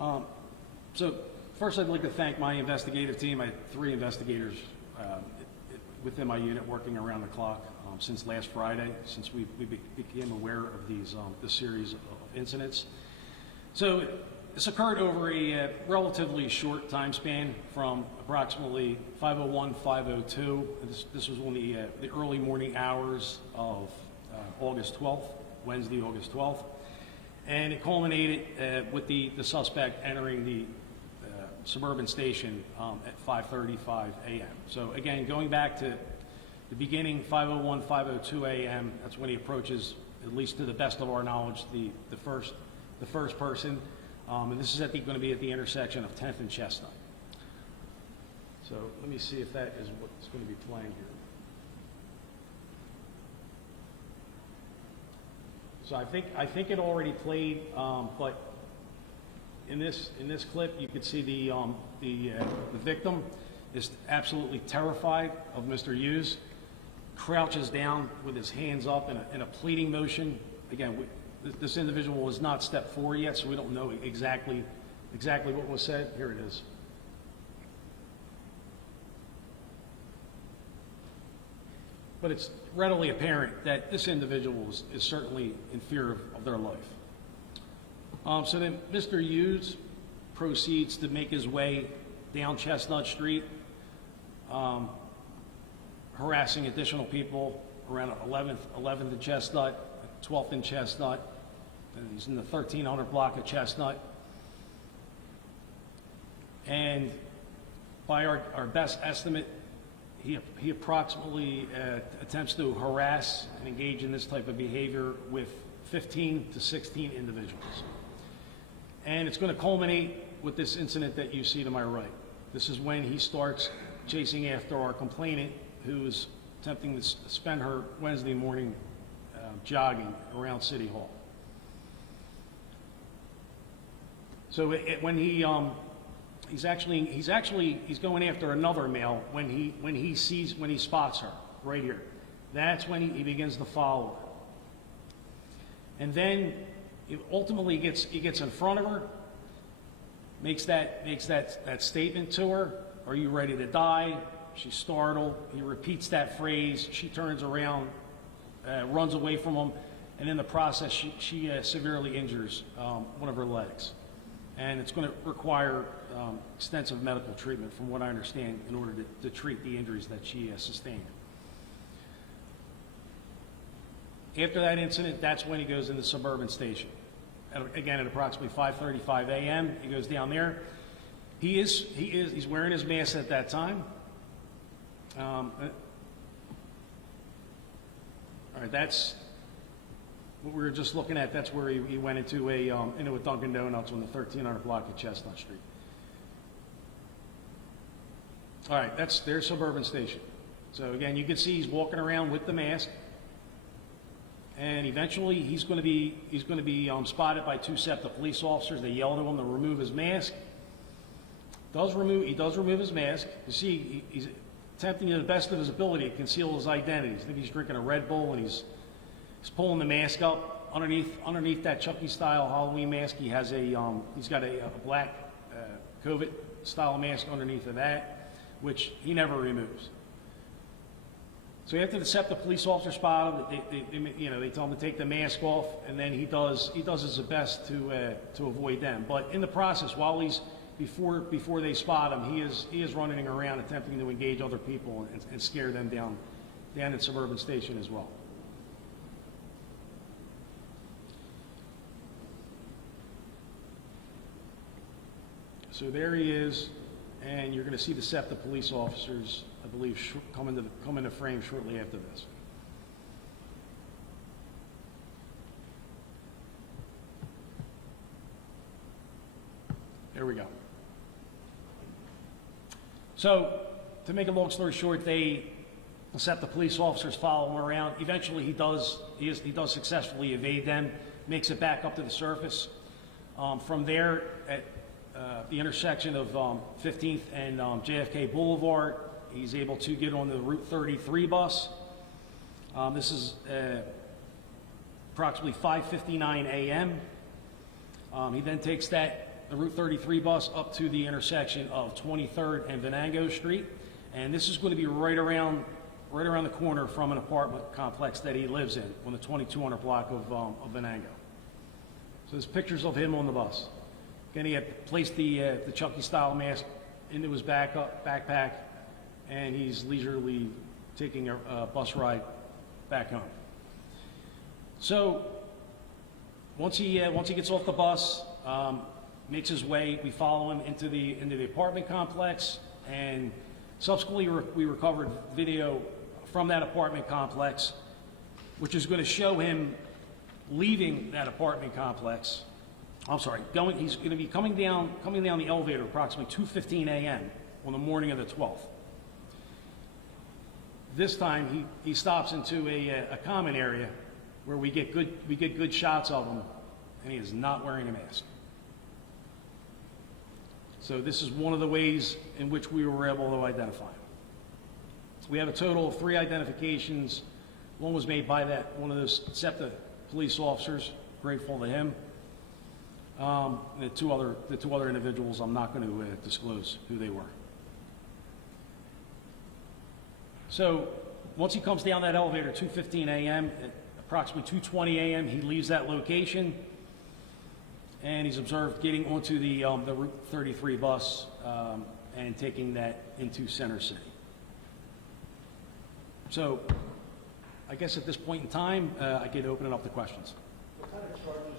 So first I'd like to thank my investigative team. I had 3 investigators within my unit working around the clock since last Friday, since we became aware of this series of incidents. So this occurred over a relatively short time span from approximately 5:01, 5:02. This was on the early morning hours of August 12th, Wednesday, August 12th. And it culminated with the suspect entering the Suburban station at 5:35 a.m. So again, going back to the beginning, 5:01, 5:02 a.m., that's when he approaches, at least to the best of our knowledge, the first person. And this is going to be at the intersection of 10th and Chestnut. So let me see if that is what's going to be playing here. So I think it already played, but in this clip you could see the victim is absolutely terrified of Mr. Hughes, crouches down with his hands up in a pleading motion. Again, this individual has not stepped forward yet, so we don't know exactly what was said. Here it is. But it's readily apparent that this individual is certainly in fear of their life. So then Mr. Hughes proceeds to make his way down Chestnut Street, harassing additional people around 11th and Chestnut, 12th and Chestnut, and he's in the 1300 block of Chestnut. And by our best estimate, he approximately attempts to harass and engage in this type of behavior with 15 to 16 individuals. And it's going to culminate with this incident that you see to my right. This is when he starts chasing after our complainant, who is attempting to spend her Wednesday morning jogging around City Hall. So when he's going after another male when he spots her right here. That's when he begins to follow her. And then ultimately he gets in front of her, makes that statement to her, "Are you ready to die?" She's startled. He repeats that phrase. She turns around, runs away from him, and in the process she severely injures one of her legs. And it's going to require extensive medical treatment, from what I understand, in order to treat the injuries that she sustained. After that incident, that's when he goes into Suburban Station. Again, at approximately 5:35 a.m., he goes down there. He's wearing his mask at that time. All right, that's what we were just looking at. That's where he went into a Dunkin' Donuts on the 1300 block of Chestnut Street. All right, there's Suburban Station. So again, you can see he's walking around with the mask, and eventually he's going to be spotted by 2 SEPTA police officers. They yell to him to remove his mask. He does remove his mask. You see, he's attempting to the best of his ability to conceal his identity. I think he's drinking a Red Bull, and he's pulling the mask up underneath that Chucky-style Halloween mask. He's got a black COVID-style mask underneath of that, which he never removes. So after the SEPTA police officer spot him, they tell him to take the mask off, and then he does his best to avoid them. But in the process, while before they spot him, he is running around attempting to engage other people and scare them down at Suburban Station as well. So there he is, and you're going to see the SEPTA police officers, I believe, come into frame shortly after this. There we go. So, to make a long story short, the SEPTA police officers follow him around. Eventually, he does successfully evade them, makes it back up to the surface. From there, at the intersection of 15th and JFK Boulevard, he's able to get on the Route 33 bus. This is approximately 5:59 a.m. He then takes that the Route 33 bus up to the intersection of 23rd and Venango Street. And this is going to be right around the corner from an apartment complex that he lives in on the 2200 block of Venango. So there's pictures of him on the bus. Again, he had placed the Chucky-style mask into his backpack, and he's leisurely taking a bus ride back home. So once he gets off the bus, makes his way, we follow him into the apartment complex, and subsequently we recovered video from that apartment complex, which is going to show him leaving that apartment complex. He's going to be coming down the elevator approximately 2:15 a.m. on the morning of the 12th. This time he stops into a common area where we get good shots of him, and he is not wearing a mask. So this is one of the ways in which we were able to identify him. We have a total of 3 identifications. One was made by one of those SEPTA police officers. Grateful to him. The two other individuals, I'm not going to disclose who they were. So once he comes down that elevator, 2:15 a.m., at approximately 2:20 a.m., he leaves that location, and he's observed getting onto the Route 33 bus and taking that into Center City. So I guess at this point in time, I can open it up to questions. What kind of charges